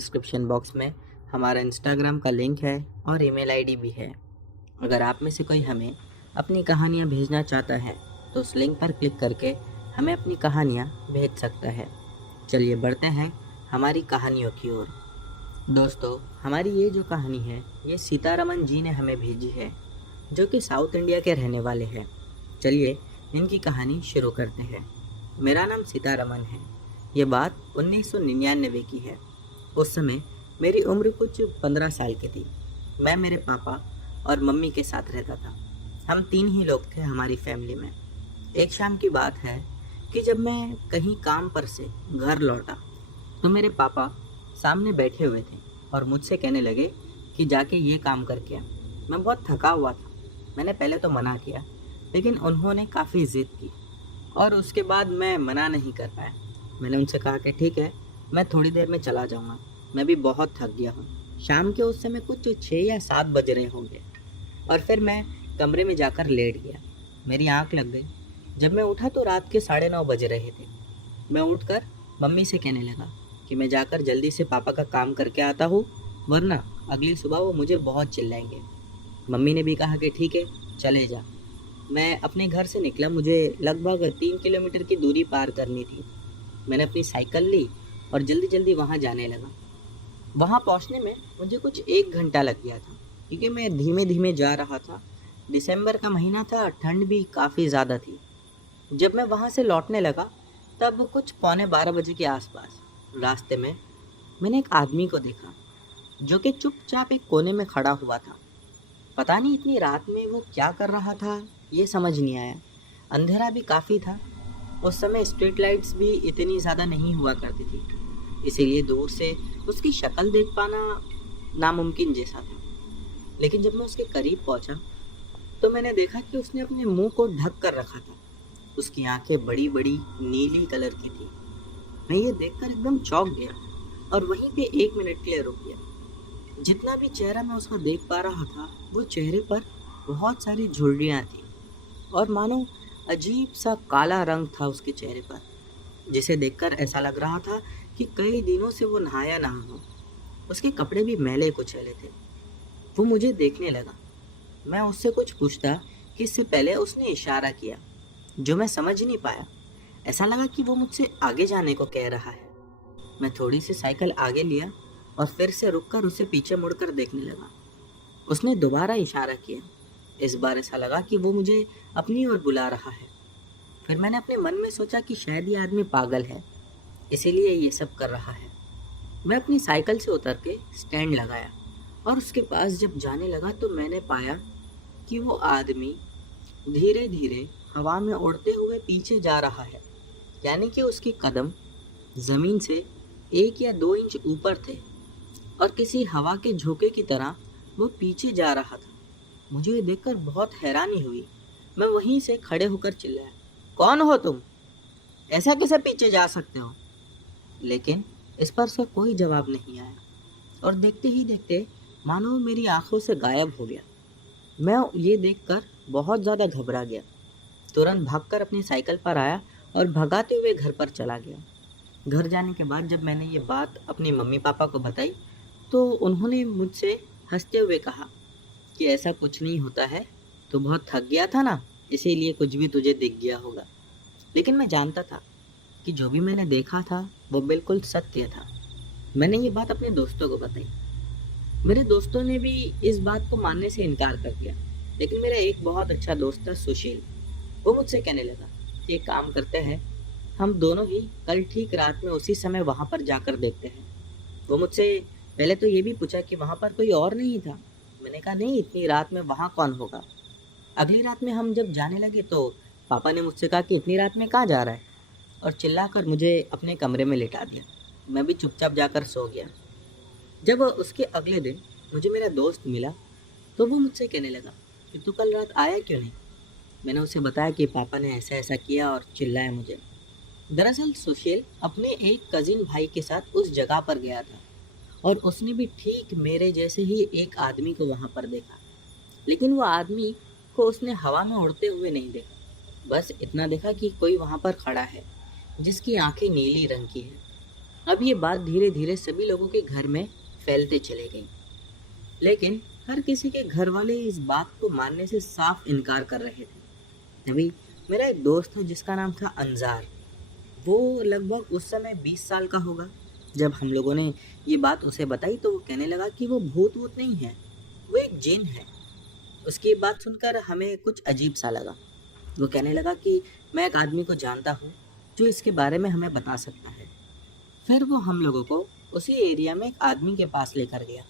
Description box में हमारा Instagram का लिंक है और ईमेल आईडी भी है। अगर आप में से कोई हमें अपनी कहानियाँ भेजना चाहता है तो उस लिंक पर क्लिक करके हमें अपनी कहानियाँ भेज सकता है। चलिए बढ़ते हैं हमारी कहानियों की ओर। दोस्तों, हमारी ये जो कहानी है ये सीतारमन जी ने हमें भेजी है, जो कि साउथ इंडिया के रहने वाले हैं। चलिए इनकी कहानी शुरू करते हैं। मेरा नाम सीतारमन है। ये बात 1999 की है। उस समय मेरी उम्र कुछ 15 साल की थी। मैं मेरे पापा और मम्मी के साथ रहता था। हम 3 ही लोग थे हमारी फैमिली में। एक शाम की बात है कि जब मैं कहीं काम पर से घर लौटा तो मेरे पापा सामने बैठे हुए थे और मुझसे कहने लगे कि जाके ये काम करके आ। मैं बहुत थका हुआ था। मैंने पहले तो मना किया, लेकिन उन्होंने काफ़ी ज़िद की और उसके बाद मैं मना नहीं कर पाया। मैंने उनसे कहा कि ठीक है, मैं थोड़ी देर में चला जाऊंगा, मैं भी बहुत थक गया हूँ। शाम के उस समय कुछ 6 या 7 बज रहे होंगे और फिर मैं कमरे में जाकर लेट गया। मेरी आंख लग गई। जब मैं उठा तो रात के 9:30 बज रहे थे। मैं उठकर मम्मी से कहने लगा कि मैं जाकर जल्दी से पापा का काम करके आता हूँ, वरना अगली सुबह वो मुझे बहुत चिल्लाएंगे। मम्मी ने भी कहा कि ठीक है, चले जा। मैं अपने घर से निकला। मुझे लगभग 3 किलोमीटर की दूरी पार करनी थी। मैंने अपनी साइकिल ली और जल्दी जल्दी वहाँ जाने लगा। वहाँ पहुँचने में मुझे कुछ 1 घंटा लग गया था, क्योंकि मैं धीमे धीमे जा रहा था। दिसंबर का महीना था, ठंड भी काफ़ी ज़्यादा थी। जब मैं वहाँ से लौटने लगा तब कुछ पौने 12 बजे के आसपास रास्ते में मैंने एक आदमी को देखा, जो कि चुपचाप एक कोने में खड़ा हुआ था। पता नहीं इतनी रात में वो क्या कर रहा था, ये समझ नहीं आया। अंधेरा भी काफ़ी था। उस समय स्ट्रीट लाइट्स भी इतनी ज़्यादा नहीं हुआ करती थी, इसीलिए दूर से उसकी शक्ल देख पाना नामुमकिन जैसा था। लेकिन जब मैं उसके करीब पहुंचा तो मैंने देखा कि उसने अपने मुंह को ढक कर रखा था। उसकी आंखें बड़ी बड़ी नीली कलर की थी। मैं ये देखकर एकदम चौंक गया और वहीं पे 1 मिनट के लिए रुक गया। जितना भी चेहरा मैं उसका देख पा रहा था, वो चेहरे पर बहुत सारी झुर्रियाँ थी और मानो अजीब सा काला रंग था उसके चेहरे पर, जिसे देखकर ऐसा लग रहा था कि कई दिनों से वो नहाया ना हो। उसके कपड़े भी मैले कुचैले थे। वो मुझे देखने लगा। मैं उससे कुछ पूछता कि इससे पहले उसने इशारा किया, जो मैं समझ नहीं पाया। ऐसा लगा कि वो मुझसे आगे जाने को कह रहा है। मैं थोड़ी सी साइकिल आगे लिया और फिर से रुककर उसे पीछे मुड़कर देखने लगा। उसने दोबारा इशारा किया। इस बार ऐसा लगा कि वो मुझे अपनी ओर बुला रहा है। फिर मैंने अपने मन में सोचा कि शायद ये आदमी पागल है, इसीलिए ये सब कर रहा है। मैं अपनी साइकिल से उतर के स्टैंड लगाया और उसके पास जब जाने लगा तो मैंने पाया कि वो आदमी धीरे धीरे हवा में उड़ते हुए पीछे जा रहा है। यानी कि उसके कदम ज़मीन से 1 या 2 इंच ऊपर थे और किसी हवा के झोंके की तरह वो पीछे जा रहा था। मुझे ये देखकर बहुत हैरानी हुई। मैं वहीं से खड़े होकर चिल्लाया, कौन हो तुम? ऐसा कैसे पीछे जा सकते हो? लेकिन इस पर उसका कोई जवाब नहीं आया और देखते ही देखते मानो मेरी आंखों से गायब हो गया। मैं ये देखकर बहुत ज़्यादा घबरा गया। तुरंत भागकर अपनी साइकिल पर आया और भगाते हुए घर पर चला गया। घर जाने के बाद जब मैंने ये बात अपनी मम्मी पापा को बताई तो उन्होंने मुझसे हंसते हुए कहा कि ऐसा कुछ नहीं होता है, तो बहुत थक गया था ना, इसीलिए कुछ भी तुझे दिख गया होगा। लेकिन मैं जानता था कि जो भी मैंने देखा था वो बिल्कुल सत्य था। मैंने ये बात अपने दोस्तों को बताई। मेरे दोस्तों ने भी इस बात को मानने से इनकार कर दिया, लेकिन मेरा एक बहुत अच्छा दोस्त था सुशील। वो मुझसे कहने लगा कि एक काम करते हैं, हम दोनों ही कल ठीक रात में उसी समय वहाँ पर जाकर देखते हैं। वो मुझसे पहले तो ये भी पूछा कि वहाँ पर कोई और नहीं था। मैंने कहा नहीं, इतनी रात में वहाँ कौन होगा। अगली रात में हम जब जाने लगे तो पापा ने मुझसे कहा कि इतनी रात में कहाँ जा रहा है, और चिल्लाकर मुझे अपने कमरे में लिटा दिया। मैं भी चुपचाप जाकर सो गया। जब उसके अगले दिन मुझे मेरा दोस्त मिला तो वो मुझसे कहने लगा कि तू कल रात आया क्यों नहीं। मैंने उसे बताया कि पापा ने ऐसा ऐसा किया और चिल्लाया मुझे। दरअसल सुशील अपने एक कजिन भाई के साथ उस जगह पर गया था और उसने भी ठीक मेरे जैसे ही एक आदमी को वहाँ पर देखा। लेकिन वो आदमी को उसने हवा में उड़ते हुए नहीं देखा, बस इतना देखा कि कोई वहाँ पर खड़ा है जिसकी आंखें नीली रंग की हैं। अब ये बात धीरे धीरे सभी लोगों के घर में फैलते चले गई, लेकिन हर किसी के घर वाले इस बात को मानने से साफ इनकार कर रहे थे। तभी मेरा एक दोस्त था जिसका नाम था अंजार। वो लगभग उस समय 20 साल का होगा। जब हम लोगों ने ये बात उसे बताई तो वो कहने लगा कि वो भूत वूत नहीं है, वो एक जिन है। उसकी ये बात सुनकर हमें कुछ अजीब सा लगा। वो कहने लगा कि मैं एक आदमी को जानता हूँ जो इसके बारे में हमें बता सकता है। फिर वो हम लोगों को उसी एरिया में एक आदमी के पास लेकर गया।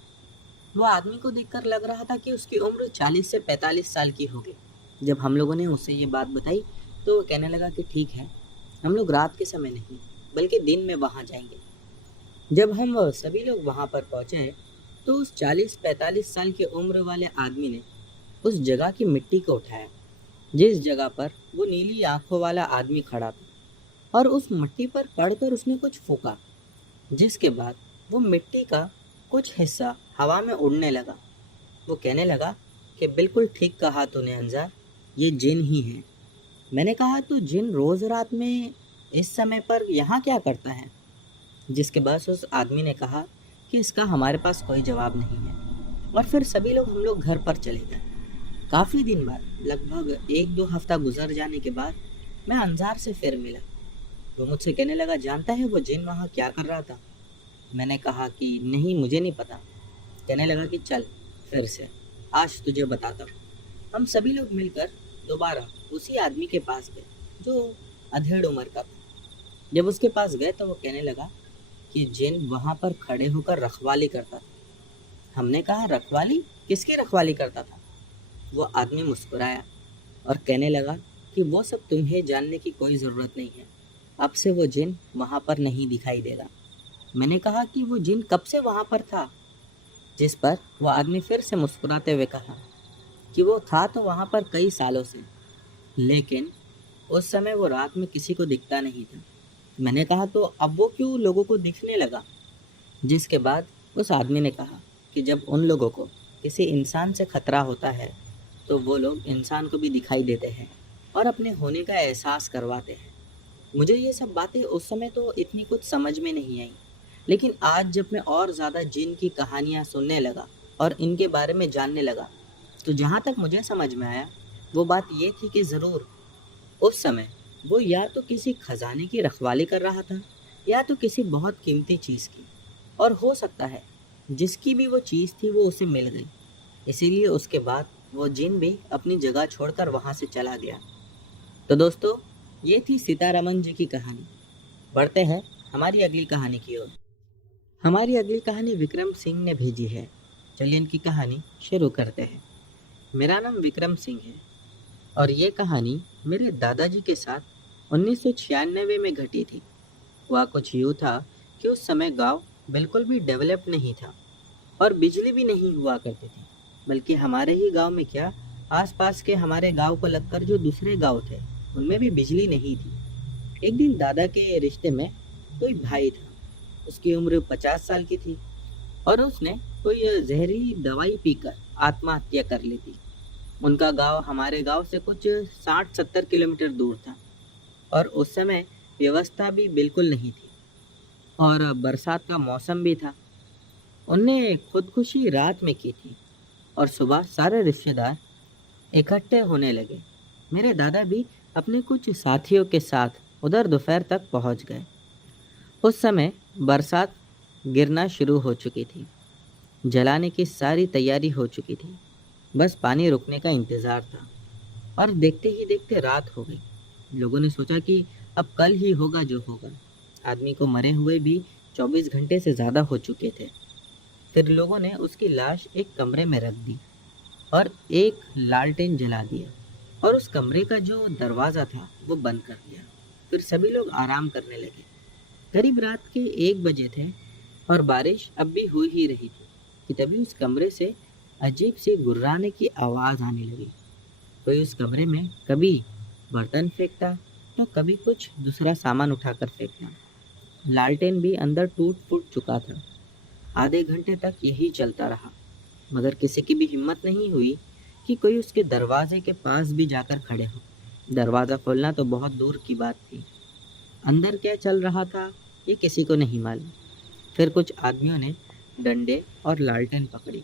वो आदमी को देखकर लग रहा था कि उसकी उम्र 40 से 45 साल की होगी। जब हम लोगों ने उससे ये बात बताई तो वो कहने लगा कि ठीक है, हम लोग रात के समय नहीं बल्कि दिन में वहाँ जाएंगे। जब हम सभी लोग वहाँ पर पहुँचे तो उस 40-45 साल की उम्र वाले आदमी ने उस जगह की मिट्टी को उठाया जिस जगह पर वो नीली आंखों वाला आदमी खड़ा था, और उस मिट्टी पर पड़कर उसने कुछ फूका, जिसके बाद वो मिट्टी का कुछ हिस्सा हवा में उड़ने लगा। वो कहने लगा कि बिल्कुल ठीक कहा तूने अंजार, ये जिन ही है। मैंने कहा तो जिन रोज़ रात में इस समय पर यहाँ क्या करता है? जिसके बाद उस आदमी ने कहा कि इसका हमारे पास कोई जवाब नहीं है। और फिर सभी लोग हम लोग घर पर चले गए। काफ़ी दिन बाद, लगभग 1-2 हफ्ता गुजर जाने के बाद, मैं अंजार से फिर मिला। वो मुझसे कहने लगा, जानता है वो जिन वहाँ क्या कर रहा था? मैंने कहा कि नहीं, मुझे नहीं पता। कहने लगा कि चल फिर से, आज तुझे बताता हूँ। हम सभी लोग मिलकर दोबारा उसी आदमी के पास गए जो अधेड़ उम्र का था। जब उसके पास गए तो वो कहने लगा कि जिन वहाँ पर खड़े होकर रखवाली करता था। हमने कहा, रखवाली? किसकी रखवाली करता था? वो आदमी मुस्कुराया और कहने लगा कि वो सब तुम्हें जानने की कोई ज़रूरत नहीं है। अब से वो जिन वहाँ पर नहीं दिखाई देगा। मैंने कहा कि वो जिन कब से वहाँ पर था? जिस पर वो आदमी फिर से मुस्कुराते हुए कहा कि वो था तो वहाँ पर कई सालों से, लेकिन उस समय वो रात में किसी को दिखता नहीं था। मैंने कहा तो अब वो क्यों लोगों को दिखने लगा? जिसके बाद उस आदमी ने कहा कि जब उन लोगों को किसी इंसान से खतरा होता है तो वो लोग इंसान को भी दिखाई देते हैं और अपने होने का एहसास करवाते हैं। मुझे ये सब बातें उस समय तो इतनी कुछ समझ में नहीं आई, लेकिन आज जब मैं और ज़्यादा जिन की कहानियाँ सुनने लगा और इनके बारे में जानने लगा, तो जहाँ तक मुझे समझ में आया वो बात ये थी कि ज़रूर उस समय वो या तो किसी खजाने की रखवाली कर रहा था या तो किसी बहुत कीमती चीज़ की, और हो सकता है जिसकी भी वो चीज़ थी वो उसे मिल गई, इसीलिए उसके बाद वो जिन भी अपनी जगह छोड़कर वहाँ से चला गया। तो दोस्तों, ये थी सीतारमन जी की कहानी। बढ़ते हैं हमारी अगली कहानी की ओर। हमारी अगली कहानी विक्रम सिंह ने भेजी है। चलिए इनकी कहानी शुरू करते हैं। मेरा नाम विक्रम सिंह है और ये कहानी मेरे दादाजी के साथ 1996 में घटी थी। हुआ कुछ यूँ था कि उस समय गांव बिल्कुल भी डेवलप नहीं था और बिजली भी नहीं हुआ करती थी, बल्कि हमारे ही गांव में क्या, आसपास के हमारे गांव को लगकर जो दूसरे गांव थे उनमें भी बिजली नहीं थी। एक दिन दादा के रिश्ते में कोई भाई था। उसकी उम्र 50 साल की थी और उसने कोई जहरीली दवाई पीकर आत्महत्या कर ली थी। उनका गांव हमारे गांव से कुछ 60-70 किलोमीटर दूर था और उस समय व्यवस्था भी बिल्कुल नहीं थी और बरसात का मौसम भी था। उनने खुदकुशी रात में की थी और सुबह सारे रिश्तेदार इकट्ठे होने लगे। मेरे दादा भी अपने कुछ साथियों के साथ उधर दोपहर तक पहुंच गए। उस समय बरसात गिरना शुरू हो चुकी थी। जलाने की सारी तैयारी हो चुकी थी, बस पानी रुकने का इंतज़ार था। और देखते ही देखते रात हो गई। लोगों ने सोचा कि अब कल ही होगा जो होगा। आदमी को मरे हुए भी 24 घंटे से ज़्यादा हो चुके थे। फिर लोगों ने उसकी लाश एक कमरे में रख दी और एक लालटेन जला दिया और उस कमरे का जो दरवाज़ा था वो बंद कर दिया। फिर सभी लोग आराम करने लगे। करीब रात के 1 बजे थे और बारिश अब भी हो ही रही थी कि तभी उस कमरे से अजीब सी गुर्राने की आवाज़ आने लगी। कोई उस कमरे में कभी बर्तन फेंकता तो कभी कुछ दूसरा सामान उठाकर फेंकता। लालटेन भी अंदर टूट फूट चुका था। आधे घंटे तक यही चलता रहा, मगर किसी की भी हिम्मत नहीं हुई कि कोई उसके दरवाजे के पास भी जाकर खड़े हो। दरवाज़ा खोलना तो बहुत दूर की बात थी। अंदर क्या चल रहा था ये किसी को नहीं मालूम। फिर कुछ आदमियों ने डंडे और लालटेन पकड़ी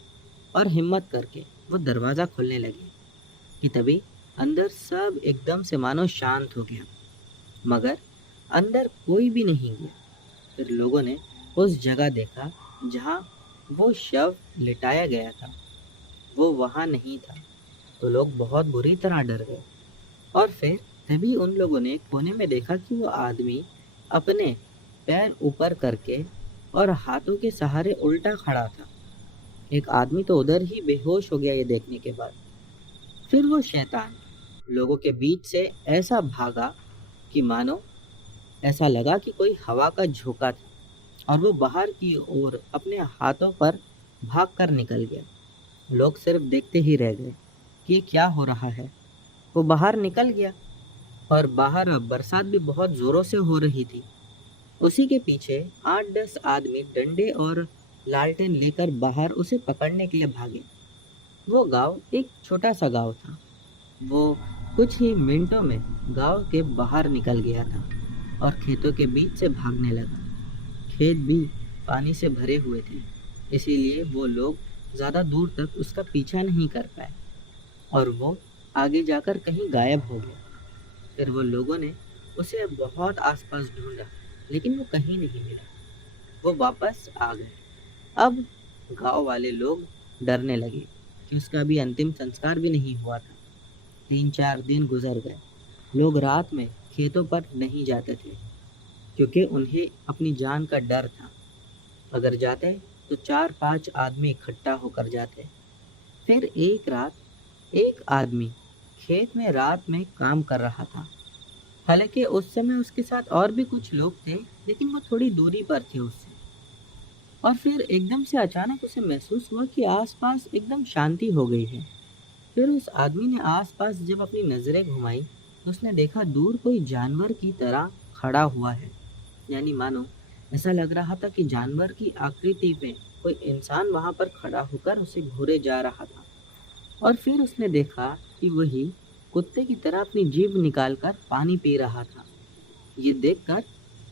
और हिम्मत करके वो दरवाज़ा खोलने लगे कि तभी अंदर सब एकदम से मानो शांत हो गया, मगर अंदर कोई भी नहीं गया। फिर लोगों ने उस जगह देखा जहाँ वो शव लिटाया गया था, वो वहाँ नहीं था। तो लोग बहुत बुरी तरह डर गए और फिर तभी उन लोगों ने कोने में देखा कि वो आदमी अपने पैर ऊपर करके और हाथों के सहारे उल्टा खड़ा था। एक आदमी तो उधर ही बेहोश हो गया ये देखने के बाद। फिर वो शैतान लोगों के बीच से ऐसा भागा कि मानो ऐसा लगा कि कोई हवा का झोंका था और वो बाहर की ओर अपने हाथों पर भाग कर निकल गया। लोग सिर्फ देखते ही रह गए कि ये क्या हो रहा है। वो बाहर निकल गया और बाहर अब बरसात भी बहुत ज़ोरों से हो रही थी। उसी के पीछे 8-10 आदमी डंडे और लालटेन लेकर बाहर उसे पकड़ने के लिए भागे। वो गांव एक छोटा सा गांव था। वो कुछ ही मिनटों में गांव के बाहर निकल गया था और खेतों के बीच से भागने लगा। खेत भी पानी से भरे हुए थे, इसीलिए वो लोग ज़्यादा दूर तक उसका पीछा नहीं कर पाए और वो आगे जाकर कहीं गायब हो गया। फिर वो लोगों ने उसे बहुत आसपास ढूंढा, लेकिन वो कहीं नहीं मिला। वो वापस आ गए। अब गांव वाले लोग डरने लगे कि उसका अभी अंतिम संस्कार भी नहीं हुआ था। 3-4 दिन गुजर गए। लोग रात में खेतों पर नहीं जाते थे क्योंकि उन्हें अपनी जान का डर था। अगर जाते तो 4-5 आदमी इकट्ठा होकर जाते। फिर एक रात एक आदमी खेत में रात में काम कर रहा था। हालांकि उस समय उसके साथ और भी कुछ लोग थे, लेकिन वो थोड़ी दूरी पर थे उससे। और फिर एकदम से अचानक उसे महसूस हुआ कि आसपास एकदम शांति हो गई है। फिर उस आदमी ने आसपास जब अपनी नज़रें घुमाई तो उसने देखा दूर कोई जानवर की तरह खड़ा हुआ है। यानी मानो ऐसा लग रहा था कि जानवर की आकृति पे कोई इंसान वहां पर खड़ा होकर उसे घूरे जा रहा था। और फिर उसने देखा कि वही कुत्ते की तरह अपनी जीभ निकालकर पानी पी रहा था। ये देखकर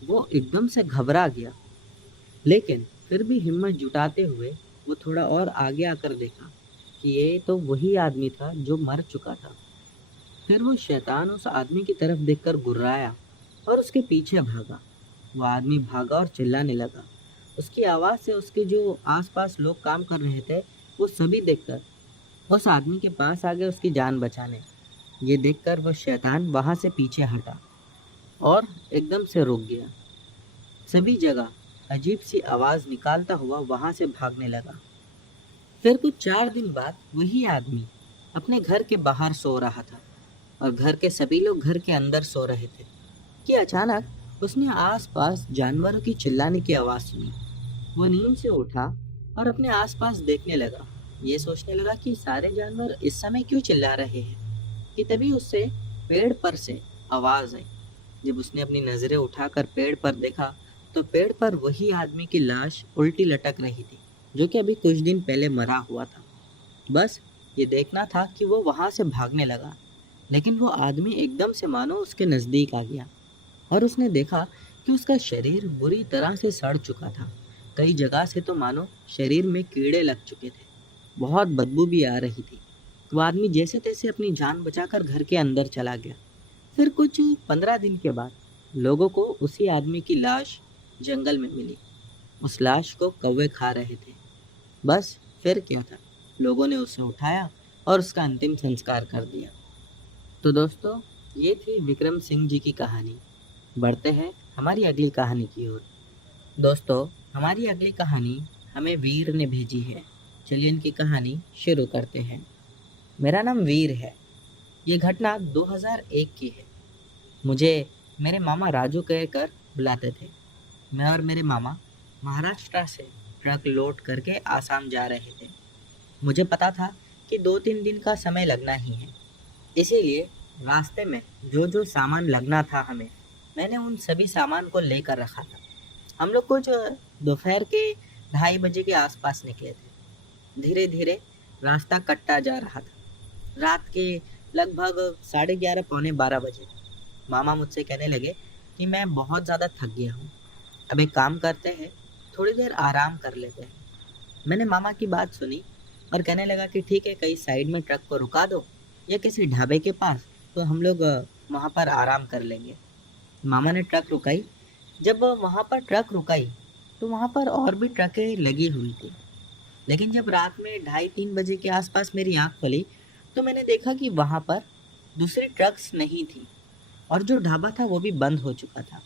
वो एकदम से घबरा गया, लेकिन फिर भी हिम्मत जुटाते हुए वो थोड़ा और आगे आकर देखा कि ये तो वही आदमी था जो मर चुका था। फिर वो शैतान उस आदमी की तरफ देखकर गुर्राया और उसके पीछे भागा। वो आदमी भागा और चिल्लाने लगा। उसकी आवाज़ से उसके जो आसपास लोग काम कर रहे थे वो सभी देखकर उस आदमी के पास आ गए उसकी जान बचाने। ये देखकर वो शैतान वहाँ से पीछे हटा और एकदम से रुक गया। सभी जगह अजीब सी आवाज़ निकालता हुआ वहाँ से भागने लगा। फिर कुछ 4 दिन बाद वही आदमी अपने घर के बाहर सो रहा था और घर के सभी लोग घर के अंदर सो रहे थे कि अचानक उसने आसपास जानवरों की चिल्लाने की आवाज़ सुनी। वो नींद से उठा और अपने आसपास देखने लगा। ये सोचने लगा कि सारे जानवर इस समय क्यों चिल्ला रहे हैं कि तभी उससे पेड़ पर से आवाज़ आई। जब उसने अपनी नज़रें उठाकर पेड़ पर देखा तो पेड़ पर वही आदमी की लाश उल्टी लटक रही थी, जो कि अभी कुछ दिन पहले मरा हुआ था। बस ये देखना था कि वो वहाँ से भागने लगा, लेकिन वो आदमी एकदम से मानो उसके नज़दीक आ गया और उसने देखा कि उसका शरीर बुरी तरह से सड़ चुका था। कई जगह से तो मानो शरीर में कीड़े लग चुके थे, बहुत बदबू भी आ रही थी। वो आदमी जैसे तैसे अपनी जान बचाकर घर के अंदर चला गया। फिर कुछ 15 दिन के बाद लोगों को उसी आदमी की लाश जंगल में मिली। उस लाश को कौवे खा रहे थे। बस फिर क्या था, लोगों ने उसे उठाया और उसका अंतिम संस्कार कर दिया। तो दोस्तों, ये थी विक्रम सिंह जी की कहानी। बढ़ते हैं हमारी अगली कहानी की ओर। दोस्तों, हमारी अगली कहानी हमें वीर ने भेजी है। चलिए इनकी कहानी शुरू करते हैं। मेरा नाम वीर है। ये घटना 2001 की है। मुझे मेरे मामा राजू कहकर बुलाते थे। मैं और मेरे मामा महाराष्ट्र से ट्रक लोड करके आसाम जा रहे थे। मुझे पता था कि 2-3 दिन का समय लगना ही है, इसीलिए रास्ते में जो जो सामान लगना था हमें, मैंने उन सभी सामान को लेकर रखा था। हम लोग कुछ दोपहर के 2:30 बजे के आसपास निकले थे। धीरे धीरे रास्ता कटता जा रहा था। रात के लगभग 11:30 पौने 12 बजे मामा मुझसे कहने लगे कि मैं बहुत ज़्यादा थक गया हूँ, अब एक काम करते हैं, थोड़ी देर आराम कर लेते हैं। मैंने मामा की बात सुनी और कहने लगा कि ठीक है, कहीं साइड में ट्रक को रुका दो या किसी ढाबे के पास, तो हम लोग वहाँ पर आराम कर लेंगे। मामा ने ट्रक रुकाई। जब वहाँ पर ट्रक रुकाई तो वहाँ पर और भी ट्रकें लगी हुई थी। लेकिन जब रात में 2:30-3 बजे के आसपास मेरी आँख खुली तो मैंने देखा कि वहाँ पर दूसरी ट्रक्स नहीं थी और जो ढाबा था वो भी बंद हो चुका था।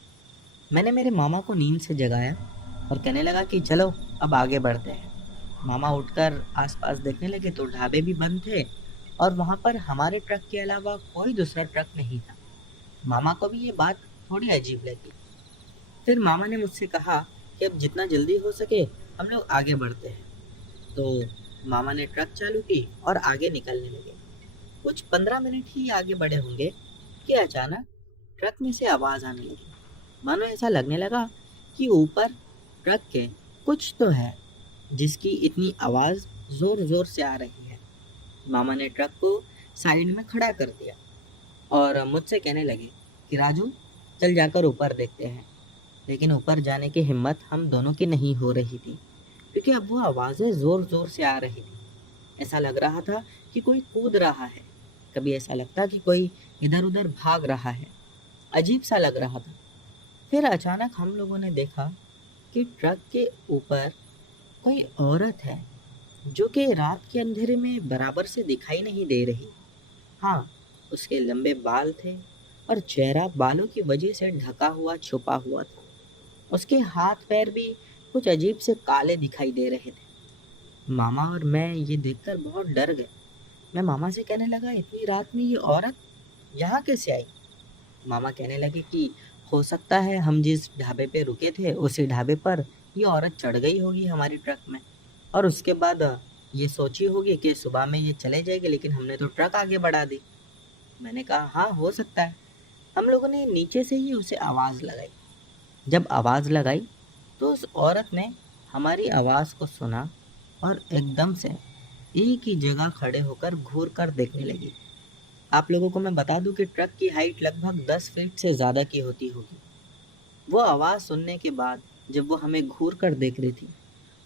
मैंने मेरे मामा को नींद से जगाया और कहने लगा कि चलो अब आगे बढ़ते हैं। मामा उठकर आसपास देखने लगे तो ढाबे भी बंद थे और वहाँ पर हमारे ट्रक के अलावा कोई दूसरा ट्रक नहीं था। मामा को भी ये बात थोड़ी अजीब लगी। फिर मामा ने मुझसे कहा कि अब जितना जल्दी हो सके हम लोग आगे बढ़ते हैं। तो मामा ने ट्रक चालू की और आगे निकलने लगे। कुछ 15 मिनट ही आगे बढ़े होंगे कि अचानक ट्रक में से आवाज़ आने लगी। मानो ऐसा लगने लगा कि ऊपर ट्रक के कुछ तो है जिसकी इतनी आवाज़ ज़ोर ज़ोर से आ रही है। मामा ने ट्रक को साइड में खड़ा कर दिया और मुझसे कहने लगे कि राजू, चल जाकर ऊपर देखते हैं। लेकिन ऊपर जाने की हिम्मत हम दोनों की नहीं हो रही थी, क्योंकि अब वो आवाज़ें ज़ोर ज़ोर से आ रही थी। ऐसा लग रहा था कि कोई कूद रहा है, कभी ऐसा लगता कि कोई इधर उधर भाग रहा है। अजीब सा लग रहा था। फिर अचानक हम लोगों ने देखा कि ट्रक के ऊपर कोई औरत है जो कि रात के अंधेरे में बराबर से दिखाई नहीं दे रही। हाँ, उसके लंबे बाल थे और चेहरा बालों की वजह से ढका हुआ छुपा हुआ था। उसके हाथ पैर भी कुछ अजीब से काले दिखाई दे रहे थे। मामा और मैं ये देखकर बहुत डर गए। मैं मामा से कहने लगा, इतनी रात में ये औरत यहाँ कैसे आई? मामा कहने लगे कि हो सकता है हम जिस ढाबे पे रुके थे उसी ढाबे पर ये औरत चढ़ गई होगी हमारी ट्रक में और उसके बाद ये सोची होगी कि सुबह में ये चले जाएगी, लेकिन हमने तो ट्रक आगे बढ़ा दी। मैंने कहा हाँ, हो सकता है। हम लोगों ने नीचे से ही उसे आवाज़ लगाई। जब आवाज़ लगाई तो उस औरत ने हमारी आवाज़ को सुना और एकदम से एक ही जगह खड़े होकर घूर कर देखने लगी। आप लोगों को मैं बता दूं कि ट्रक की हाइट लगभग 10 फीट से ज़्यादा की होती होगी। वो आवाज़ सुनने के बाद जब वो हमें घूर कर देख रही थी,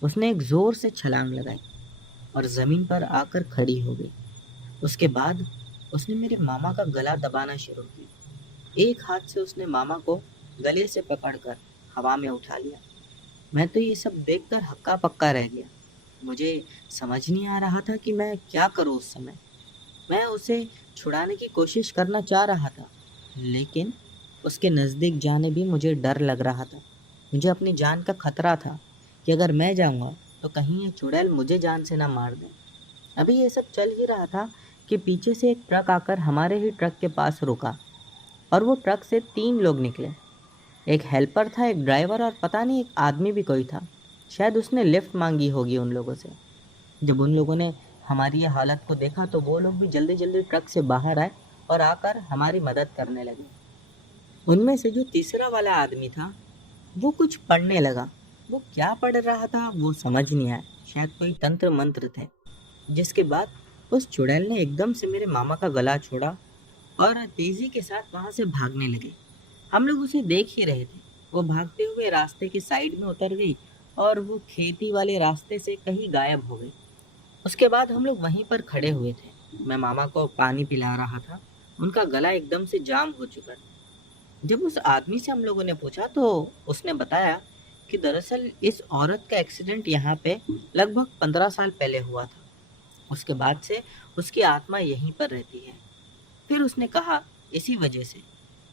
उसने एक ज़ोर से छलांग लगाई और ज़मीन पर आकर खड़ी हो गई। उसके बाद उसने मेरे मामा का गला दबाना शुरू किया। एक हाथ से उसने मामा को गले से पकड़कर हवा में उठा लिया। मैं तो ये सब देखकर हक्का पक्का रह गया। मुझे समझ नहीं आ रहा था कि मैं क्या करूं उस समय। मैं उसे छुड़ाने की कोशिश करना चाह रहा था, लेकिन उसके नज़दीक जाने भी मुझे डर लग रहा था। मुझे अपनी जान का खतरा था कि अगर मैं जाऊंगा तो कहीं ये चुड़ैल मुझे जान से ना मार दे। अभी ये सब चल ही रहा था कि पीछे से एक ट्रक आकर हमारे ही ट्रक के पास रुका और वो ट्रक से 3 लोग निकले। एक हेल्पर था, एक ड्राइवर और पता नहीं एक आदमी भी कोई था। शायद उसने लिफ्ट मांगी होगी उन लोगों से। जब उन लोगों ने हमारी ये हालत को देखा तो वो लोग भी जल्दी जल्दी ट्रक से बाहर आए और आकर हमारी मदद करने लगे। उनमें से जो तीसरा वाला आदमी था वो कुछ पढ़ने लगा। वो क्या पढ़ रहा था वो समझ नहीं आया, शायद कोई तंत्र मंत्र थे। जिसके बाद उस चुड़ैल ने एकदम से मेरे मामा का गला छोड़ा और तेजी के साथ वहां से भागने लगे। हम लोग उसे देख ही रहे थे। वो भागते हुए रास्ते की साइड में उतर गई और वो खेती वाले रास्ते से कहीं गायब हो गई। उसके बाद हम लोग वहीं पर खड़े हुए थे। मैं मामा को पानी पिला रहा था। उनका गला एकदम से जाम हो चुका था। जब उस आदमी से हम लोगों ने पूछा तो उसने बताया कि दरअसल इस औरत का एक्सीडेंट यहाँ पे लगभग 15 साल पहले हुआ था। उसके बाद से उसकी आत्मा यहीं पर रहती है। फिर उसने कहा इसी वजह से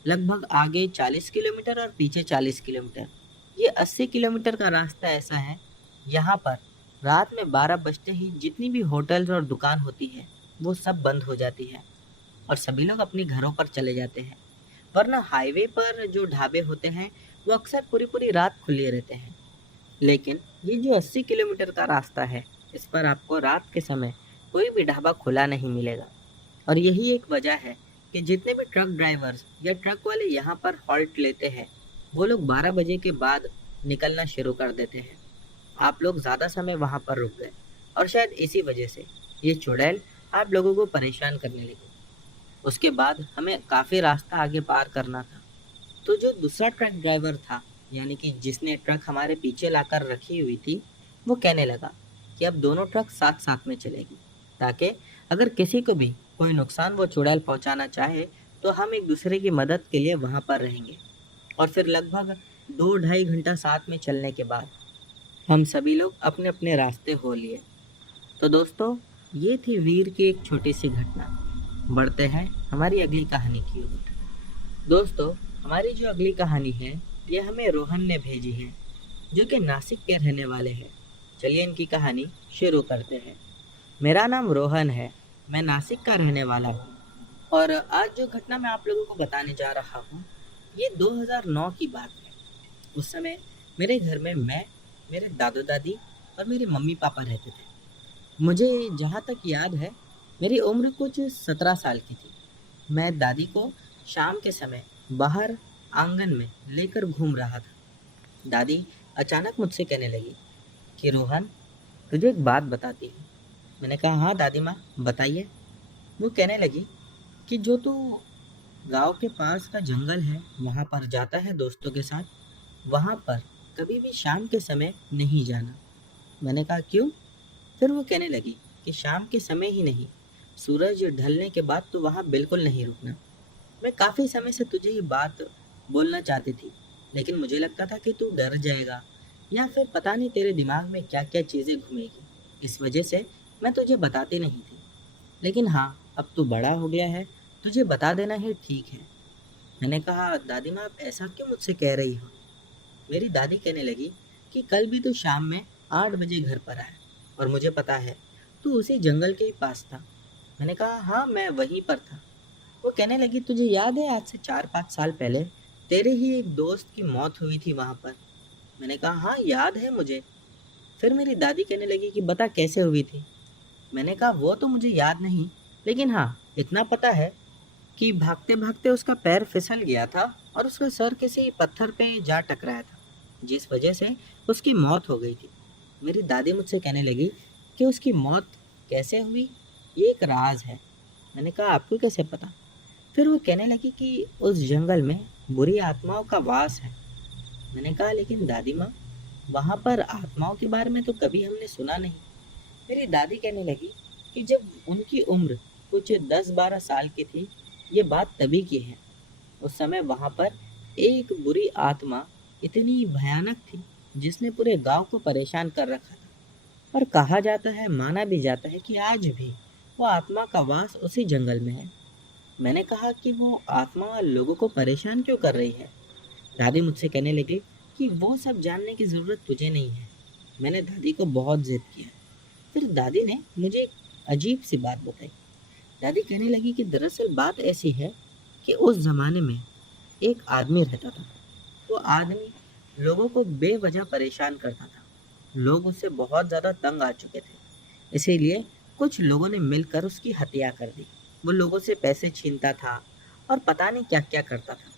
लगभग आगे 40 किलोमीटर और पीछे 40 किलोमीटर, ये 80 किलोमीटर का रास्ता ऐसा है। यहाँ पर रात में 12 बजते ही जितनी भी होटल्स और दुकान होती है वो सब बंद हो जाती है और सभी लोग अपने घरों पर चले जाते हैं। वरना हाईवे पर जो ढाबे होते हैं वो अक्सर पूरी पूरी रात खुले रहते हैं। लेकिन ये जो 80 किलोमीटर का रास्ता है, इस पर आपको रात के समय कोई भी ढाबा खुला नहीं मिलेगा। और यही एक वजह है कि जितने भी ट्रक ड्राइवर्स या ट्रक वाले यहाँ पर हॉल्ट लेते हैं वो लोग 12 बजे के बाद निकलना शुरू कर देते हैं। आप लोग ज़्यादा समय वहाँ पर रुक गए और शायद इसी वजह से ये चुड़ैल आप लोगों को परेशान करने लगी। उसके बाद हमें काफ़ी रास्ता आगे पार करना था। तो जो दूसरा ट्रक ड्राइवर था यानी कि जिसने ट्रक हमारे पीछे लाकर रखी हुई थी, वो कहने लगा कि अब दोनों ट्रक साथ साथ में चलेगी, ताकि अगर किसी को भी कोई नुकसान वो चुड़ैल पहुंचाना चाहे तो हम एक दूसरे की मदद के लिए वहां पर रहेंगे। और फिर लगभग 2-2.5 घंटा साथ में चलने के बाद हम सभी लोग अपने अपने रास्ते हो लिए। तो दोस्तों, ये थी वीर की एक छोटी सी घटना। बढ़ते हैं हमारी अगली कहानी की ओर। दोस्तों, हमारी जो अगली कहानी है ये हमें रोहन ने भेजी है, जो कि नासिक के रहने वाले हैं। चलिए इनकी कहानी शुरू करते हैं। मेरा नाम रोहन है, मैं नासिक का रहने वाला हूँ और आज जो घटना मैं आप लोगों को बताने जा रहा हूँ ये 2009 की बात है। उस समय मेरे घर में मैं, मेरे दादू दादी और मेरे मम्मी पापा रहते थे। मुझे जहाँ तक याद है मेरी उम्र कुछ 17 साल की थी। मैं दादी को शाम के समय बाहर आंगन में लेकर घूम रहा था। दादी अचानक मुझसे कहने लगी कि रोहन, तुझे एक बात बताती हूँ। मैंने कहा हाँ दादी माँ, बताइए। वो कहने लगी कि जो तू गांव के पास का जंगल है वहाँ पर जाता है दोस्तों के साथ, वहाँ पर कभी भी शाम के समय नहीं जाना। मैंने कहा क्यों? फिर वो कहने लगी कि शाम के समय ही नहीं, सूरज ढलने के बाद तो वहाँ बिल्कुल नहीं रुकना। मैं काफ़ी समय से तुझे ये बात बोलना चाहती थी, लेकिन मुझे लगता था कि तू डर जाएगा या फिर पता नहीं तेरे दिमाग में क्या क्या चीज़ें घूमेगी, इस वजह से मैं तुझे बताती नहीं थी। लेकिन हाँ, अब तू बड़ा हो गया है, तुझे बता देना ही ठीक है। मैंने कहा दादी माँ, आप ऐसा क्यों मुझसे कह रही हो? मेरी दादी कहने लगी कि कल भी तू शाम में 8 बजे घर पर आया और मुझे पता है तू उसी जंगल के ही पास था। मैंने कहा हाँ, मैं वहीं पर था। वो कहने लगी तुझे याद है आज से 4-5 साल पहले तेरे ही एक दोस्त की मौत हुई थी वहाँ पर? मैंने कहा हाँ, याद है मुझे। फिर मेरी दादी कहने लगी कि बता कैसे हुई थी? मैंने कहा वो तो मुझे याद नहीं, लेकिन हाँ इतना पता है कि भागते भागते उसका पैर फिसल गया था और उसका सर किसी पत्थर पे जा टकराया था, जिस वजह से उसकी मौत हो गई थी। मेरी दादी मुझसे कहने लगी कि उसकी मौत कैसे हुई ये एक राज है। मैंने कहा आपको कैसे पता? फिर वो कहने लगी कि उस जंगल में बुरी आत्माओं का वास है। मैंने कहा लेकिन दादी माँ, वहाँ पर आत्माओं के बारे में तो कभी हमने सुना नहीं। मेरी दादी कहने लगी कि जब उनकी उम्र कुछ 10-12 साल की थी, ये बात तभी की है। उस समय वहाँ पर एक बुरी आत्मा इतनी भयानक थी जिसने पूरे गांव को परेशान कर रखा था। और कहा जाता है, माना भी जाता है कि आज भी वो आत्मा का वास उसी जंगल में है। मैंने कहा कि वो आत्मा लोगों को परेशान क्यों कर रही है? दादी मुझसे कहने लगी कि वो सब जानने की ज़रूरत तुझे नहीं है। मैंने दादी को बहुत जिद किया। फिर दादी ने मुझे एक अजीब सी बात बताई। दादी कहने लगी कि दरअसल बात ऐसी है कि उस ज़माने में एक आदमी रहता था। वो आदमी लोगों को बेवजह परेशान करता था। लोग उससे बहुत ज़्यादा तंग आ चुके थे, इसीलिए कुछ लोगों ने मिलकर उसकी हत्या कर दी। वो लोगों से पैसे छीनता था और पता नहीं क्या क्या करता था।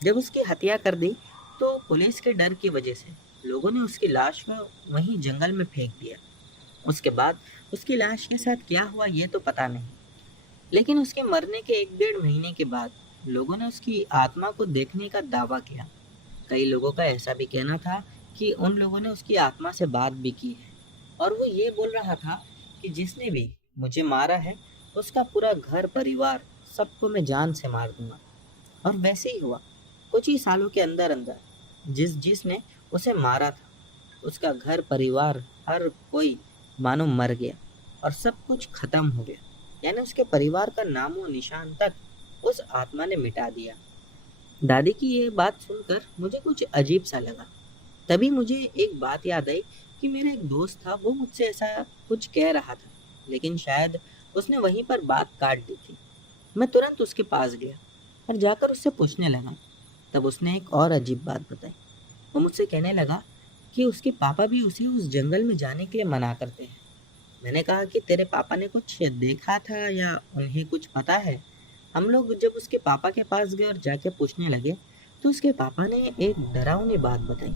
जब उसकी हत्या कर दी तो पुलिस के डर की वजह से लोगों ने उसकी लाश को वहीं जंगल में फेंक दिया। उसके बाद उसकी लाश के साथ क्या हुआ ये तो पता नहीं, लेकिन उसके मरने के 1-1.5 महीने के बाद लोगों ने उसकी आत्मा को देखने का दावा किया। कई लोगों का ऐसा भी कहना था कि उन लोगों ने उसकी आत्मा से बात भी की है और वो ये बोल रहा था कि जिसने भी मुझे मारा है उसका पूरा घर परिवार सबको मैं जान से मार दूंगा। और वैसे ही हुआ। कुछ ही सालों के अंदर अंदर जिसने उसे मारा था उसका घर परिवार हर कोई मानो मर गया और सब कुछ खत्म हो गया। यानी उसके परिवार का नामो निशान तक उस आत्मा ने मिटा दिया। दादी की ये बात सुनकर मुझे कुछ अजीब सा लगा। तभी मुझे एक बात याद आई कि मेरा एक दोस्त था, वो मुझसे ऐसा कुछ कह रहा था, लेकिन शायद उसने वहीं पर बात काट दी थी। मैं तुरंत उसके पास गया और जाकर उससे पूछने लगा। तब उसने एक और अजीब बात बताई। वो मुझसे कहने लगा कि उसके पापा भी उसे उस जंगल में जाने के लिए मना करते हैं। मैंने कहा कि तेरे पापा ने कुछ देखा था या उन्हें कुछ पता है? हम लोग जब उसके पापा के पास गए और जाके पूछने लगे तो उसके पापा ने एक डरावनी बात बताई।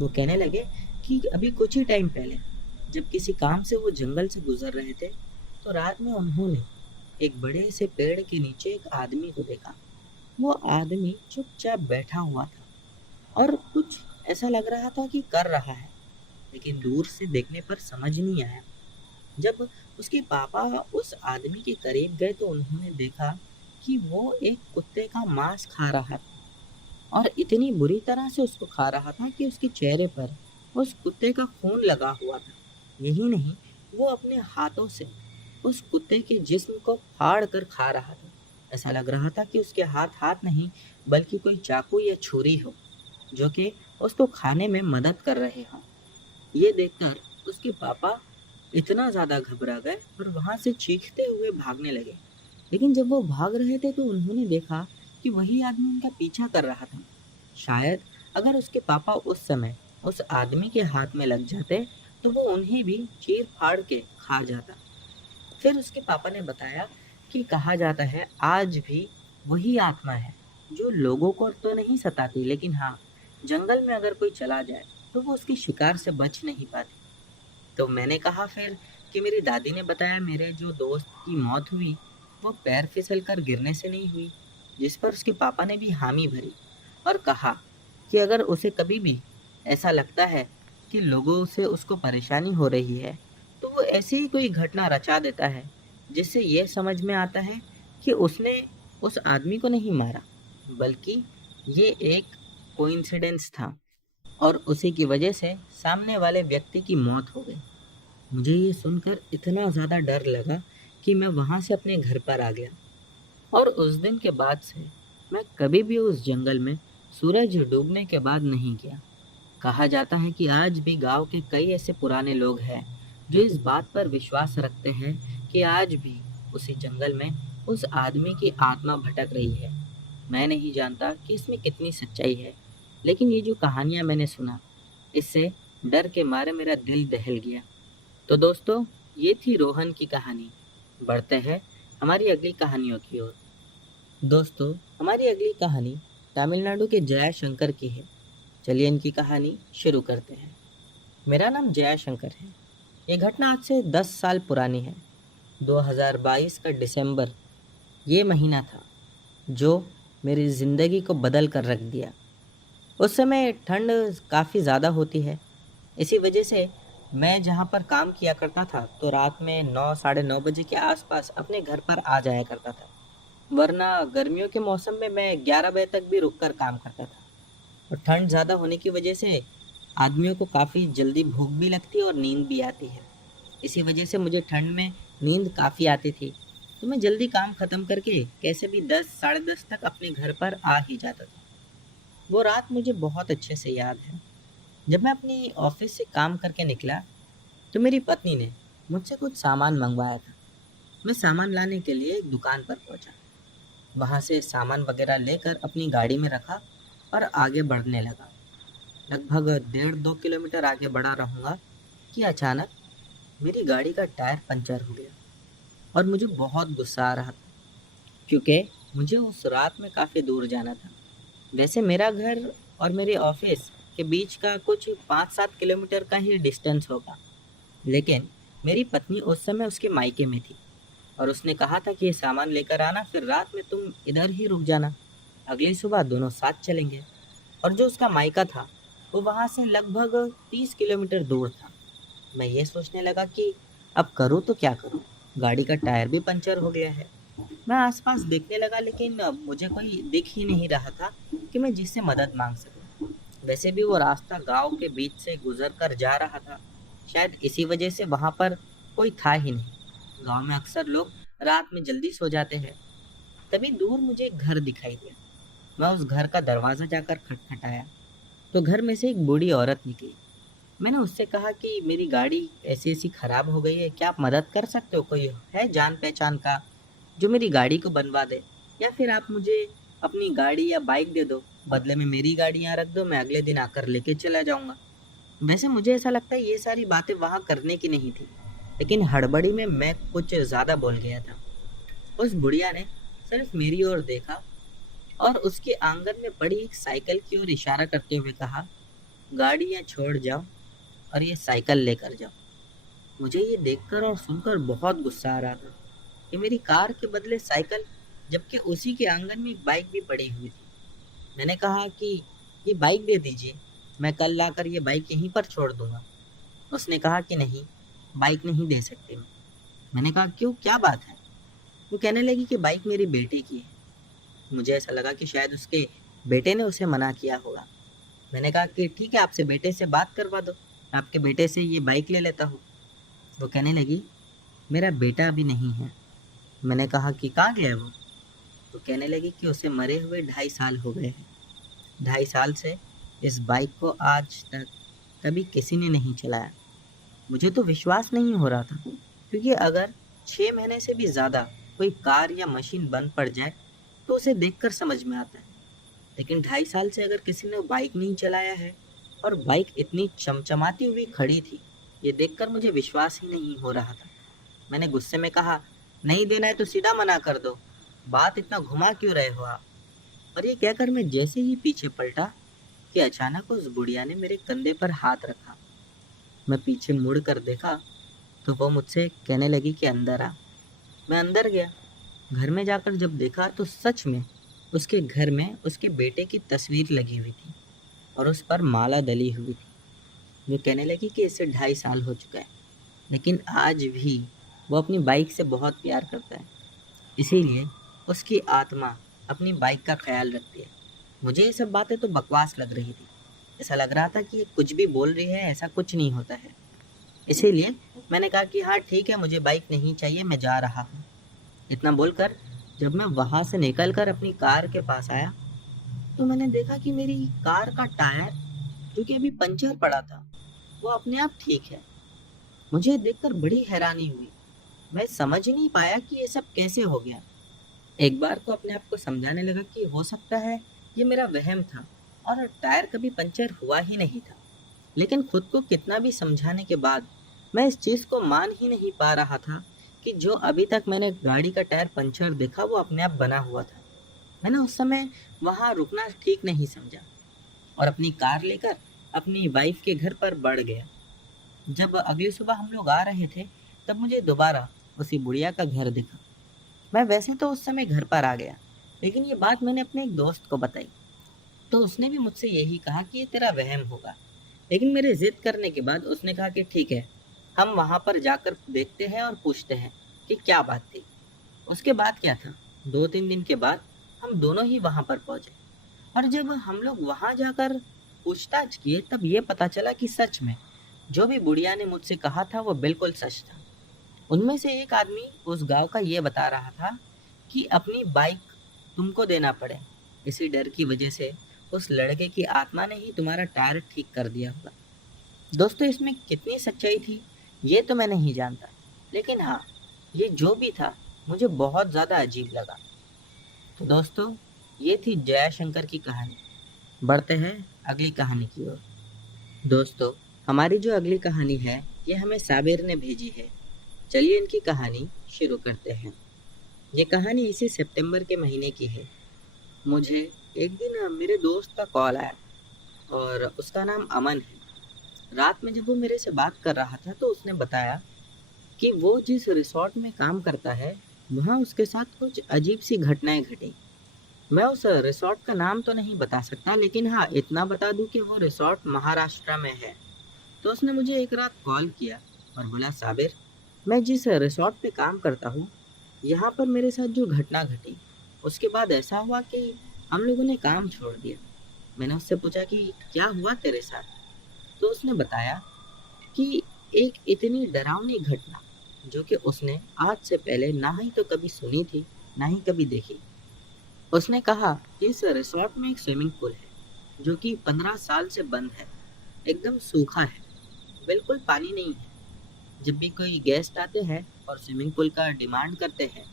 वो कहने लगे कि अभी कुछ ही टाइम पहले जब किसी काम से वो जंगल से गुजर रहे थे तो रात में उन्होंने एक बड़े से पेड़ के नीचे एक आदमी को देखा। वो आदमी चुपचाप बैठा हुआ था और कुछ ऐसा लग रहा था कि कर रहा है, लेकिन दूर से देखने पर समझ नहीं आया। जब उसके पापा उस आदमी के करीब गए तो उन्होंने देखा कि वो एक कुत्ते का मांस खा रहा था और इतनी बुरी तरह से उसको खा रहा था कि उसके चेहरे पर उस कुत्ते का खून लगा हुआ था। यही नहीं, वो अपने हाथों से उस कुत्ते के जिस्म को फाड़ कर खा रहा था। ऐसा लग रहा था कि उसके हाथ हाथ नहीं, बल्कि कोई चाकू या छुरी हो, जो कि उसको खाने में मदद कर रहे हों। ये देखकर उसके पापा इतना ज़्यादा घबरा गए और वहाँ से चीखते हुए भागने लगे। लेकिन जब वो भाग रहे थे तो उन्होंने देखा कि वही आदमी उनका पीछा कर रहा था। शायद अगर उसके पापा उस समय उस आदमी के हाथ में लग जाते तो वो उन्हें भी चीर फाड़ के खा जाता। फिर उसके पापा ने बताया कि कहा जाता है आज भी वही आत्मा है जो लोगों को तो नहीं सताती, लेकिन हाँ, जंगल में अगर कोई चला जाए तो वो उसके शिकार से बच नहीं पाती। तो मैंने कहा फिर कि मेरी दादी ने बताया मेरे जो दोस्त की मौत हुई वो पैर फिसल कर गिरने से नहीं हुई। जिस पर उसके पापा ने भी हामी भरी और कहा कि अगर उसे कभी भी ऐसा लगता है कि लोगों से उसको परेशानी हो रही है तो वो ऐसी ही कोई घटना रचा देता है जिससे ये समझ में आता है कि उसने उस आदमी को नहीं मारा, बल्कि ये एक कोइंसिडेंस था और उसी की वजह से सामने वाले व्यक्ति की मौत हो गई। मुझे ये सुनकर इतना ज़्यादा डर लगा कि मैं वहाँ से अपने घर पर आ गया और उस दिन के बाद से मैं कभी भी उस जंगल में सूरज डूबने के बाद नहीं गया। कहा जाता है कि आज भी गांव के कई ऐसे पुराने लोग हैं जो इस बात पर विश्वास रखते हैं कि आज भी उसी जंगल में उस आदमी की आत्मा भटक रही है। मैं नहीं जानता कि इसमें कितनी सच्चाई है, लेकिन ये जो कहानियाँ मैंने सुना, इससे डर के मारे मेरा दिल दहल गया। तो दोस्तों, ये थी रोहन की कहानी। बढ़ते हैं हमारी अगली कहानियों की ओर। दोस्तों, हमारी अगली कहानी तमिलनाडु के जया शंकर की है। चलिए इनकी कहानी शुरू करते हैं। मेरा नाम जया शंकर है। ये घटना आज से 10 साल पुरानी है। 2022 का दिसंबर ये महीना था जो मेरी ज़िंदगी को बदल कर रख दिया। उस समय ठंड काफ़ी ज़्यादा होती है। इसी वजह से मैं जहाँ पर काम किया करता था तो रात में 9 साढ़े 9 बजे के आसपास अपने घर पर आ जाया करता था, वरना गर्मियों के मौसम में मैं 11 बजे तक भी रुक कर काम करता था। और ठंड ज़्यादा होने की वजह से आदमियों को काफ़ी जल्दी भूख भी लगती है और नींद भी आती है। इसी वजह से मुझे ठंड में नींद काफ़ी आती थी, तो मैं जल्दी काम ख़त्म करके कैसे भी 10 साढ़े 10 तक अपने घर पर आ ही जाता था। वो रात मुझे बहुत अच्छे से याद है। जब मैं अपनी ऑफिस से काम करके निकला तो मेरी पत्नी ने मुझसे कुछ सामान मंगवाया था। मैं सामान लाने के लिए एक दुकान पर पहुंचा। वहां से सामान वगैरह लेकर अपनी गाड़ी में रखा और आगे बढ़ने लगा। लगभग 1.5-2 किलोमीटर आगे बढ़ा रहूँगा कि अचानक मेरी गाड़ी का टायर पंचर हो गया और मुझे बहुत गुस्सा आ रहा था, क्योंकि मुझे उस रात में काफ़ी दूर जाना था। वैसे मेरा घर और मेरे ऑफिस के बीच का कुछ 5-7 किलोमीटर का ही डिस्टेंस होगा, लेकिन मेरी पत्नी उस समय उसके मायके में थी और उसने कहा था कि ये सामान लेकर आना, फिर रात में तुम इधर ही रुक जाना, अगली सुबह दोनों साथ चलेंगे। और जो उसका मायका था वो वहाँ से लगभग 30 किलोमीटर दूर था। मैं ये सोचने लगा कि अब करूँ तो क्या करूँ, गाड़ी का टायर भी पंचर हो गया है। मैं आसपास देखने लगा, लेकिन मुझे कोई दिख ही नहीं रहा था कि मैं जिससे मदद मांग सकूं। वैसे भी वो रास्ता गांव के बीच से गुजर कर जा रहा था, शायद इसी वजह से वहां पर कोई था ही नहीं। गांव में अक्सर लोग रात में जल्दी सो जाते हैं। तभी दूर मुझे एक घर दिखाई दिया। मैं उस घर का दरवाज़ा जाकर खटखटाया तो घर में से एक बूढ़ी औरत निकली। मैंने उससे कहा कि मेरी गाड़ी ऐसी ऐसी ख़राब हो गई है, क्या आप मदद कर सकते हो? कोई है जान पहचान का जो मेरी गाड़ी को बनवा दे, या फिर आप मुझे अपनी गाड़ी या बाइक दे दो, बदले में मेरी गाड़ी यहाँ रख दो, मैं अगले दिन आकर लेके चला जाऊँगा। वैसे मुझे ऐसा लगता है ये सारी बातें वहाँ करने की नहीं थी, लेकिन हड़बड़ी में मैं कुछ ज़्यादा बोल गया था। उस बुढ़िया ने सिर्फ मेरी ओर देखा और उसके आंगन में पड़ी एक साइकिल की ओर इशारा करते हुए कहा, गाड़ियाँ छोड़ जाओ और ये साइकिल लेकर जाओ। मुझे ये देखकर और सुनकर बहुत गुस्सा आ रहा था कि मेरी कार के बदले साइकिल, जबकि उसी के आंगन में एक बाइक भी पड़ी हुई थी। मैंने कहा कि ये बाइक दे दीजिए, मैं कल लाकर ये बाइक यहीं पर छोड़ दूंगा। उसने कहा कि नहीं, बाइक नहीं दे सकते। मैंने कहा क्यों, क्या बात है? वो कहने लगी कि बाइक मेरी बेटे की है। मुझे ऐसा लगा कि शायद उसके बेटे ने उसे मना किया होगा। मैंने कहा कि ठीक है, आपसे बेटे से बात करवा दो, आपके बेटे से ये बाइक ले लेता हूँ। वो कहने लगी मेरा बेटा अभी नहीं है। मैंने कहा कि कहाँ गया वो? तो कहने लगी कि उसे मरे हुए 2.5 साल हो गए हैं। 2.5 साल से इस बाइक को आज तक कभी किसी ने नहीं चलाया। मुझे तो विश्वास नहीं हो रहा था, क्योंकि अगर 6 महीने से भी ज़्यादा कोई कार या मशीन बंद पड़ जाए तो उसे देखकर समझ में आता है, लेकिन 2.5 साल से अगर किसी ने बाइक नहीं चलाया है और बाइक इतनी चमचमाती हुई खड़ी थी, ये देखकर मुझे विश्वास ही नहीं हो रहा था। मैंने गुस्से में कहा, नहीं देना है तो सीधा मना कर दो, बात इतना घुमा क्यों रहे हो आप? और ये कहकर मैं जैसे ही पीछे पलटा कि अचानक उस बुढ़िया ने मेरे कंधे पर हाथ रखा। मैं पीछे मुड़ कर देखा तो वो मुझसे कहने लगी कि अंदर आ। मैं अंदर गया। घर में जाकर जब देखा तो सच में उसके घर में उसके बेटे की तस्वीर लगी हुई थी और उस पर माला डली हुई थी। वो कहने लगी कि इसे 2.5 साल हो चुका है, लेकिन आज भी वो अपनी बाइक से बहुत प्यार करता है, इसीलिए उसकी आत्मा अपनी बाइक का ख्याल रखती है। मुझे ये सब बातें तो बकवास लग रही थी। ऐसा लग रहा था कि ये कुछ भी बोल रही है, ऐसा कुछ नहीं होता है। इसीलिए मैंने कहा कि हाँ ठीक है, मुझे बाइक नहीं चाहिए, मैं जा रहा हूँ। इतना बोलकर जब मैं वहाँ से निकलकर अपनी कार के पास आया तो मैंने देखा कि मेरी कार का टायर, जो कि अभी पंचर पड़ा था, वो अपने आप ठीक है। मुझे देखकर बड़ी हैरानी हुई। मैं समझ ही नहीं पाया कि ये सब कैसे हो गया। एक बार तो अपने आप को समझाने लगा कि हो सकता है ये मेरा वहम था और टायर कभी पंचर हुआ ही नहीं था, लेकिन खुद को कितना भी समझाने के बाद मैं इस चीज़ को मान ही नहीं पा रहा था कि जो अभी तक मैंने गाड़ी का टायर पंचर देखा वो अपने आप बना हुआ था। मैंने उस समय वहाँ रुकना ठीक नहीं समझा और अपनी कार लेकर अपनी वाइफ के घर पर बढ़ गया। जब अगली सुबह हम लोग आ रहे थे तब मुझे दोबारा उसी बुढ़िया का घर दिखा। मैं वैसे तो उस समय घर पर आ गया, लेकिन ये बात मैंने अपने एक दोस्त को बताई तो उसने भी मुझसे यही कहा कि ये तेरा वहम होगा। लेकिन मेरे जिद करने के बाद उसने कहा कि ठीक है, हम वहाँ पर जाकर देखते हैं और पूछते हैं कि क्या बात थी। उसके बाद क्या था, 2-3 दिन के बाद हम दोनों ही वहाँ पर पहुँचे और जब हम लोग वहाँ जाकर पूछताछ किए तब ये पता चला कि सच में जो भी बुढ़िया ने मुझसे कहा था वो बिल्कुल सच था। उनमें से एक आदमी उस गांव का ये बता रहा था कि अपनी बाइक तुमको देना पड़े, इसी डर की वजह से उस लड़के की आत्मा ने ही तुम्हारा टायर ठीक कर दिया होगा। दोस्तों, इसमें कितनी सच्चाई थी ये तो मैं नहीं जानता, लेकिन हाँ, ये जो भी था मुझे बहुत ज़्यादा अजीब लगा। तो दोस्तों, ये थी जया शंकर की कहानी। बढ़ते हैं अगली कहानी की ओर। दोस्तों, हमारी जो अगली कहानी है ये हमें साबिर ने भेजी है। चलिए इनकी कहानी शुरू करते हैं। ये कहानी इसी सितंबर के महीने की है। मुझे एक दिन मेरे दोस्त का कॉल आया और उसका नाम अमन है। रात में जब वो मेरे से बात कर रहा था तो उसने बताया कि वो जिस रिसोर्ट में काम करता है वहाँ उसके साथ कुछ अजीब सी घटनाएं घटी। मैं उस रिसोर्ट का नाम तो नहीं बता सकता, लेकिन हाँ इतना बता दूं कि वो रिसोर्ट महाराष्ट्र में है। तो उसने मुझे एक रात कॉल किया और बोला, साबिर, मैं जिस रिसोर्ट पे काम करता हूँ यहाँ पर मेरे साथ जो घटना घटी उसके बाद ऐसा हुआ कि हम लोगों ने काम छोड़ दिया। मैंने उससे पूछा कि क्या हुआ तेरे साथ? तो उसने बताया कि एक इतनी डरावनी घटना जो कि उसने आज से पहले ना ही तो कभी सुनी थी ना ही कभी देखी। उसने कहा कि इस रिसोर्ट में एक स्विमिंग पूल है जो कि 15 साल से बंद है, एकदम सूखा है, बिल्कुल पानी नहीं है। जब भी कोई गेस्ट आते हैं और स्विमिंग पूल का डिमांड करते हैं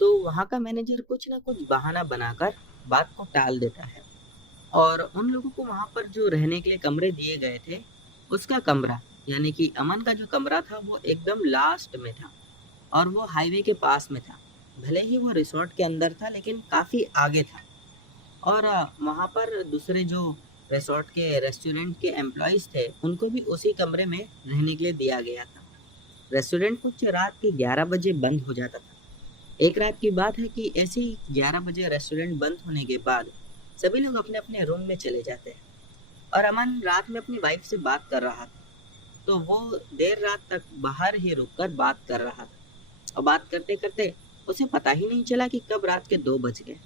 तो वहाँ का मैनेजर कुछ ना कुछ बहाना बनाकर बात को टाल देता है और उन लोगों को वहाँ पर जो रहने के लिए कमरे दिए गए थे उसका कमरा, यानी कि अमन का जो कमरा था वो एकदम लास्ट में था और वो हाईवे के पास में था। भले ही वो रिसोर्ट के अंदर था लेकिन काफ़ी आगे था और वहाँ पर दूसरे जो रिसोर्ट के रेस्टोरेंट के एम्प्लॉयज़ थे उनको भी उसी कमरे में रहने के लिए दिया गया था। रेस्टोरेंट कुछ रात के 11 बजे बंद हो जाता था। एक रात की बात है कि ऐसे ही 11 बजे रेस्टोरेंट बंद होने के बाद सभी लोग अपने अपने रूम में चले जाते हैं और अमन रात में अपनी वाइफ से बात कर रहा था। तो वो देर रात तक बाहर ही रुककर बात कर रहा था और बात करते करते उसे पता ही नहीं चला कि कब रात के 2 बज गए।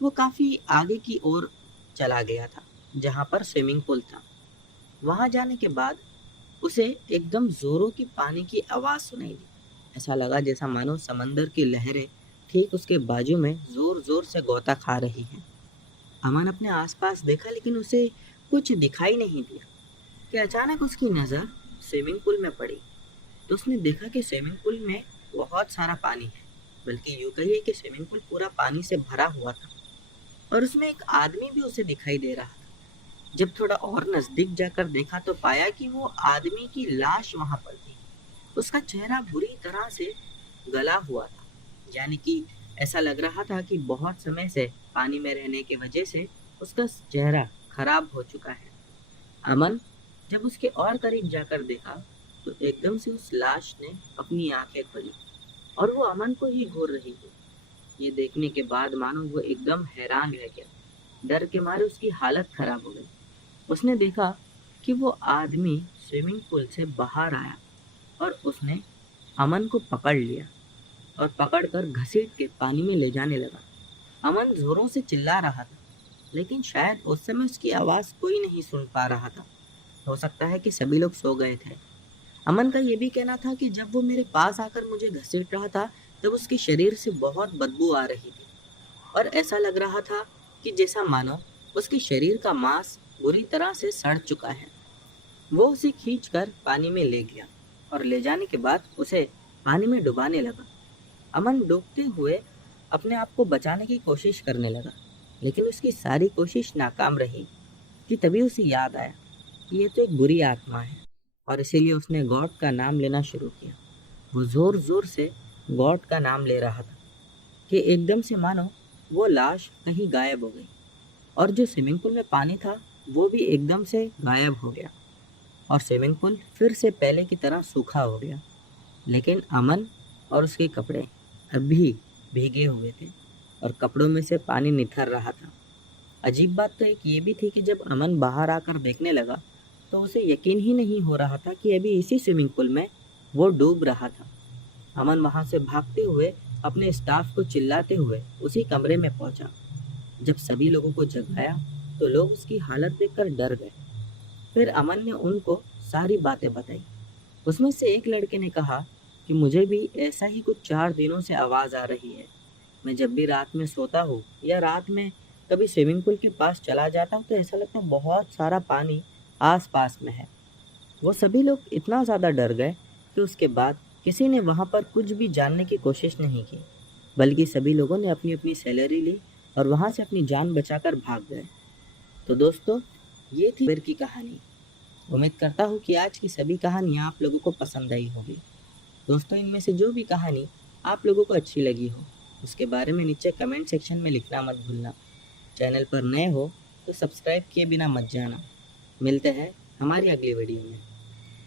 वो काफी आगे की ओर चला गया था जहाँ पर स्विमिंग पूल था। वहां जाने के बाद उसे एकदम जोरों की पानी की आवाज सुनाई दी। ऐसा लगा जैसा मानो समंदर की लहरें ठीक उसके बाजू में जोर जोर से गोता खा रही हैं। अमन अपने आसपास देखा लेकिन उसे कुछ दिखाई नहीं दिया कि अचानक उसकी नज़र स्विमिंग पूल में पड़ी। तो उसने देखा कि स्विमिंग पूल में बहुत सारा पानी है, बल्कि यूं कहिए कि स्विमिंग पूल पूरा पानी से भरा हुआ था और उसमें एक आदमी भी उसे दिखाई दे रहा था। जब थोड़ा और नजदीक जाकर देखा तो पाया कि वो आदमी की लाश वहां पर थी। उसका चेहरा बुरी तरह से गला हुआ था, यानी कि ऐसा लग रहा था कि बहुत समय से पानी में रहने की वजह से उसका चेहरा खराब हो चुका है। अमन जब उसके और करीब जाकर देखा तो एकदम से उस लाश ने अपनी आंखें खोली और वो अमन को ही घूर रही थी। ये देखने के बाद मानो वो एकदम हैरान रह गया। डर के मारे उसकी हालत खराब हो गई। उसने देखा कि वो आदमी स्विमिंग पूल से बाहर आया और उसने अमन को पकड़ लिया और पकड़कर घसीट के पानी में ले जाने लगा। अमन जोरों से चिल्ला रहा था, लेकिन शायद उस समय उसकी आवाज़ कोई नहीं सुन पा रहा था। हो सकता है कि सभी लोग सो गए थे। अमन का ये भी कहना था कि जब वो मेरे पास आकर मुझे घसीट रहा था तब उसके शरीर से बहुत बदबू आ रही थी और ऐसा लग रहा था कि जैसा मानो उसके शरीर का मांस बुरी तरह से सड़ चुका है। वो उसे खींचकर पानी में ले गया और ले जाने के बाद उसे पानी में डुबाने लगा। अमन डूबते हुए अपने आप को बचाने की कोशिश करने लगा, लेकिन उसकी सारी कोशिश नाकाम रही। कि तभी उसे याद आया कि ये तो एक बुरी आत्मा है और इसीलिए उसने गॉड का नाम लेना शुरू किया। वो जोर जोर से गॉड का नाम ले रहा था कि एकदम से मानो वो लाश कहीं गायब हो गई और जो स्विमिंग पूल में पानी था वो भी एकदम से गायब हो गया और स्विमिंग पूल फिर से पहले की तरह सूखा हो गया। लेकिन अमन और उसके कपड़े अभी भीगे हुए थे और कपड़ों में से पानी निथर रहा था। अजीब बात तो एक ये भी थी कि जब अमन बाहर आकर देखने लगा तो उसे यकीन ही नहीं हो रहा था कि अभी इसी स्विमिंग पूल में वो डूब रहा था। अमन वहां से भागते हुए अपने स्टाफ को चिल्लाते हुए उसी कमरे में पहुंचा। जब सभी लोगों को जगाया तो लोग उसकी हालत देखकर डर गए। फिर अमन ने उनको सारी बातें बताई। उसमें से एक लड़के ने कहा कि मुझे भी ऐसा ही कुछ 4 दिनों से आवाज़ आ रही है। मैं जब भी रात में सोता हूँ या रात में कभी स्विमिंग पूल के पास चला जाता हूँ तो ऐसा लगता है बहुत सारा पानी आस पास में है। वो सभी लोग इतना ज़्यादा डर गए कि उसके बाद किसी ने वहाँ पर कुछ भी जानने की कोशिश नहीं की, बल्कि सभी लोगों ने अपनी अपनी सैलरी ली और वहाँ से अपनी जान बचाकर भाग गए। तो दोस्तों, ये थी शेर की कहानी। उम्मीद करता हूँ कि आज की सभी कहानियाँ आप लोगों को पसंद आई होगी। दोस्तों, इनमें से जो भी कहानी आप लोगों को अच्छी लगी हो उसके बारे में नीचे कमेंट सेक्शन में लिखना मत भूलना। चैनल पर नए हो तो सब्सक्राइब किए बिना मत जाना। मिलते हैं हमारी अगली वीडियो में।